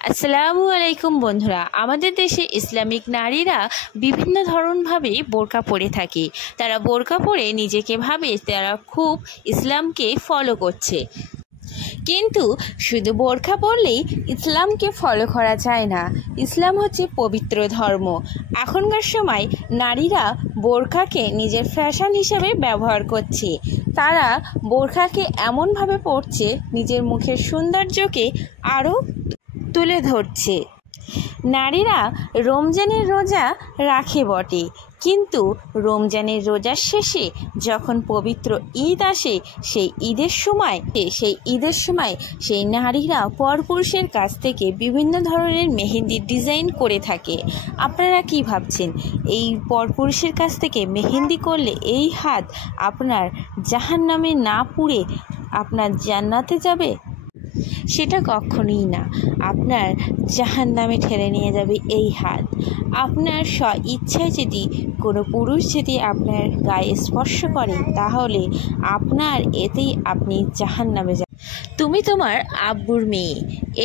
আসসালামু আলাইকুম বন্ধুরা, আমাদের দেশে ইসলামিক নারীরা বিভিন্ন ধরনভাবে বোরকা পরে থাকে। তারা বোরকা পরে নিজেকে ভাবে তারা খুব ইসলামকে ফলো করছে, কিন্তু শুধু বোরকা পরলেই ইসলামকে ফলো করা যায় না। ইসলাম হচ্ছে পবিত্র ধর্ম। এখনকার সময় নারীরা বোরকাকে নিজের ফ্যাশন হিসেবে ব্যবহার করছে। তারা বোরকাকে এমনভাবে পরছে নিজের মুখের সৌন্দর্যকে আরও তুলে ধরছে। নারীরা রমজানের রোজা রাখে বটে, কিন্তু রমজানের রোজার শেষে যখন পবিত্র ঈদ আসে সেই ঈদের সময় সেই নারীরা পরপুরুষের কাছ থেকে বিভিন্ন ধরনের মেহেন্দির ডিজাইন করে থাকে। আপনারা কি ভাবছেন, এই পরপুরুষের কাছ থেকে মেহেন্দি করলে এই হাত আপনার জাহান্নামে না পুড়ে আপনার জান্নাতে যাবে? সেটা কখনোই না। আপনার জাহান্নামে ঠেলে নিয়ে যাবে এই হাত। আপনার স্ব ইচ্ছায় যদি কোনো পুরুষ যদি আপনার গায়ে স্পর্শ করে, তাহলে আপনার এতেই আপনি জাহান্নামে যাবেন। তুমি তোমার আব্বুর মেয়ে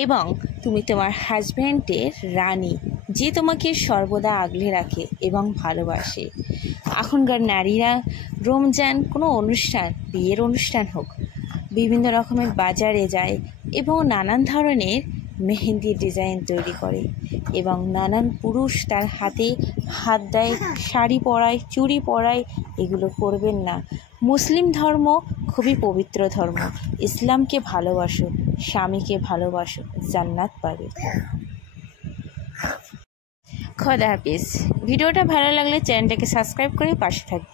এবং তুমি তোমার হাজব্যান্ডের রানী, যে তোমাকে সর্বদা আগলে রাখে এবং ভালোবাসে। এখনকার নারীরা রমজান কোনো অনুষ্ঠান, বিয়ের অনুষ্ঠান হোক, বিভিন্ন রকমের বাজারে যায় এবং নানান ধরনের মেহেন্দির ডিজাইন তৈরি করে এবং নানান পুরুষ তার হাতে হাত দেয়, শাড়ি পরায়, চুড়ি পরায়। এগুলো করবেন না। মুসলিম ধর্ম খুবই পবিত্র ধর্ম। ইসলামকে ভালোবাসো, স্বামীকে ভালোবাসো, জান্নাত পাবে। খোদা হাফেজ। ভিডিওটা ভালো লাগলে চ্যানেলটাকে সাবস্ক্রাইব করে পাশে থাকবে।